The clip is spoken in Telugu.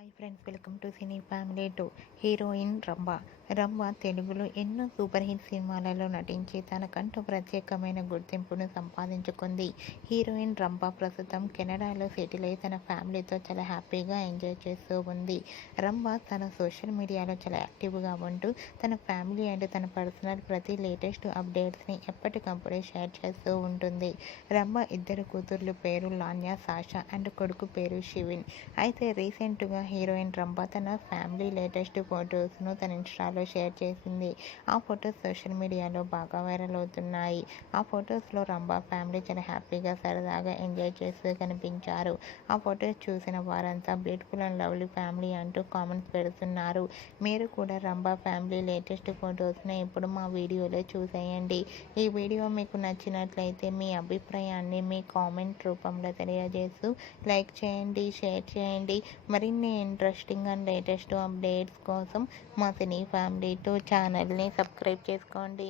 Hi friends, welcome to cine family 2. Heroine Rambha తెలుగులో ఎన్నో సూపర్ హిట్ సినిమాలలో నటించి తనకంటూ ప్రత్యేకమైన గుర్తింపును సంపాదించుకుంది. హీరోయిన్ రంభ ప్రస్తుతం కెనడాలో సెటిల్ అయి తన ఫ్యామిలీతో చాలా హ్యాపీగా ఎంజాయ్ చేస్తూ ఉంది. రంభ తన సోషల్ మీడియాలో చాలా యాక్టివ్గా ఉంటూ తన ఫ్యామిలీ అండ్ తన పర్సనల్ ప్రతి లేటెస్ట్ అప్డేట్స్ని ఎప్పటికప్పుడే షేర్ చేస్తూ ఉంటుంది. రంభ ఇద్దరు కూతుర్లు పేరు లాన్యా, సాషా అండ్ కొడుకు పేరు శివిన్. అయితే రీసెంట్గా హీరోయిన్ రంభ తన ఫ్యామిలీ లేటెస్ట్ ఫొటోస్ను తన ఇన్స్టాలో షేర్ చేసింది. ఆ ఫొటోస్ సోషల్ మీడియాలో బాగా వైరల్ అవుతున్నాయి. ఆ ఫొటోస్లో రంభ ఫ్యామిలీ చాలా హ్యాపీగా సరదాగా ఎంజాయ్ చేస్తూ కనిపించారు. ఆ ఫొటోస్ చూసిన వారంతా బ్యూటిఫుల్ అండ్ లవ్లీ ఫ్యామిలీ అంటూ కామెంట్స్ పెడుతున్నారు. మీరు కూడా రంభ ఫ్యామిలీ లేటెస్ట్ ఫొటోస్ని ఇప్పుడు మా వీడియోలో చూసేయండి. ఈ వీడియో మీకు నచ్చినట్లయితే మీ అభిప్రాయాన్ని మీ కామెంట్ రూపంలో తెలియజేస్తూ లైక్ చేయండి, షేర్ చేయండి. మరిన్ని ఇంట్రెస్టింగ్ అండ్ లేటెస్ట్ అప్డేట్స్ కోసం మా సినీ ఫ్యామిలీ 2 ఛానల్ని సబ్స్క్రైబ్ చేసుకోండి.